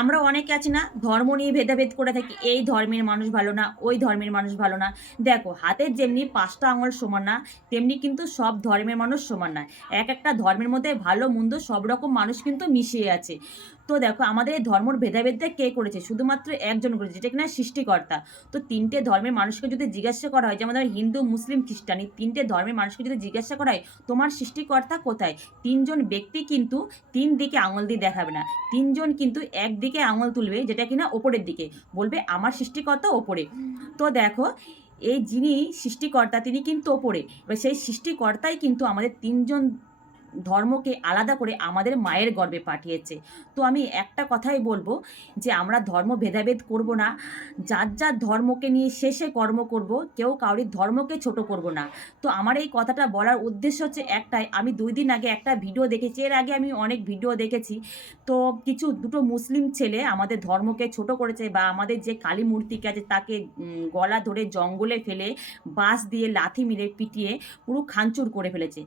আমরা অনেকে আছি না, ধর্ম নিয়ে ভেদাভেদ করে থাকি, এই ধর্মের মানুষ ভালো না, ওই ধর্মের মানুষ ভালো না। দেখো, হাতের যেমনি পাঁচটা আঙুল সমান না, তেমনি কিন্তু সব ধর্মের মানুষ সমান না। এক একটা ধর্মের মধ্যে ভালো, মন্দ সব রকম মানুষ কিন্তু মিশিয়ে আছে। তো দেখো, আমাদের এই ধর্মর ভেদাভেদটা কে করেছে? শুধুমাত্র একজন করেছে, যেটা কিনা সৃষ্টিকর্তা। তো তিনটে ধর্মের মানুষকে যদি জিজ্ঞাসা করা হয়, যেমন হিন্দু, মুসলিম, খ্রিস্টান, এই তিনটে ধর্মের মানুষকে যদি জিজ্ঞাসা করা হয়, তোমার সৃষ্টিকর্তা কোথায়? তিনজন ব্যক্তি কিন্তু তিন দিকে আঙুল দিয়ে দেখাবে না। তিনজন কিন্তু একদিকে আঙুল তুলবে, যেটা কিনা ওপরের দিকে। বলবে, আমার সৃষ্টিকর্তা ওপরে। তো দেখো, এই যিনি সৃষ্টিকর্তা, তিনি কিন্তু ওপরে। এবার সেই সৃষ্টিকর্তাই কিন্তু আমাদের তিনজন ধর্মকে আলাদা করে আমাদের মায়ের গর্ভে পাঠিয়েছে। তো আমি একটা কথাই বলব যে, আমরা ধর্ম ভেদাভেদ করব না। যার যার ধর্মকে নিয়ে শেষে কর্ম করব, কেউ কাউরির ধর্মকে ছোট করব না। তো আমার এই কথাটা বলার উদ্দেশ্য হচ্ছে একটাই। আমি দুই দিন আগে একটা ভিডিও দেখেছি, এর আগে আমি অনেক ভিডিও দেখেছি। তো কিছু দুটো মুসলিম ছেলে আমাদের ধর্মকে ছোট করেছে বা আমাদের যে কালী মূর্তিকে আছে, তাকে গলা ধরে জঙ্গলে ফেলে বাঁশ দিয়ে লাথি মেরে পিটিয়ে পুরো খাঞ্চুর করে ফেলেছে।